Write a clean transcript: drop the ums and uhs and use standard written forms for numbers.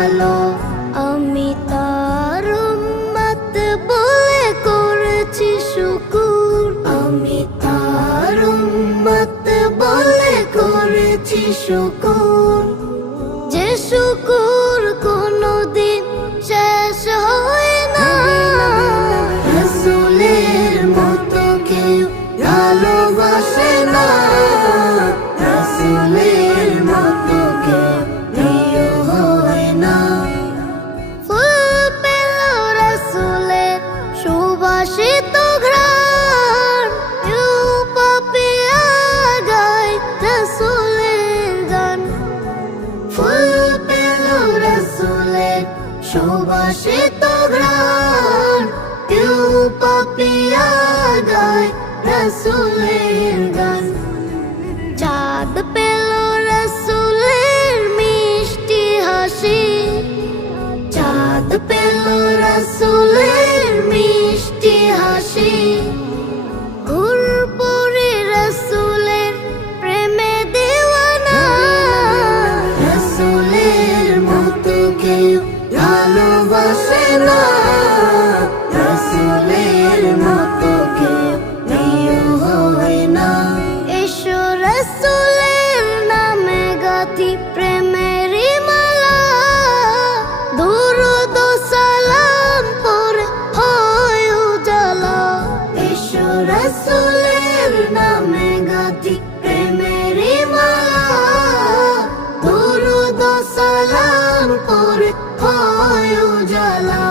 ভালো। আমি তার উম্মত বলে করেছি শুকুর, আমি তার উম্মত বলে করেছি শুকুর। যে শুকুর কোনদিন শেষ হয় না, রাসূলের মতো কেউ ভালোবাসে না, রাসূলের মতো কেউ প্রিয় হয় না। ফুল পেল রাসূলের সুবাসিত ঘ্রাণ, কেউ পাপিয়া গায় রাসূলের গান। ফুল পেল রাসূলের সুবাসিত ঘ্রাণ, কেউ পাপিয়া গায় রাসূলের গান। চাঁদ পেল রাসূলের মিষ্টি হাসি, চাঁদ পেল রাসূলের মিষ্টি হাসি। ঘুরপুরে রাসূলের প্রেমে দেওয়ানা, রাসূলের মতো কেউ ভালোবাসে না, রাসূলের মতো কেউ প্রিয় হয় না। এসো রাসূলের নামে গাঁথি প্রেমেরই মালা, দুরূদ ও সালাম পড়ে হয় উজালা। এসো রাসূলের নামে গাঁথি প্রেমেরই মালা, দুরূদ ও সালাম পড়ে হয় উজালা।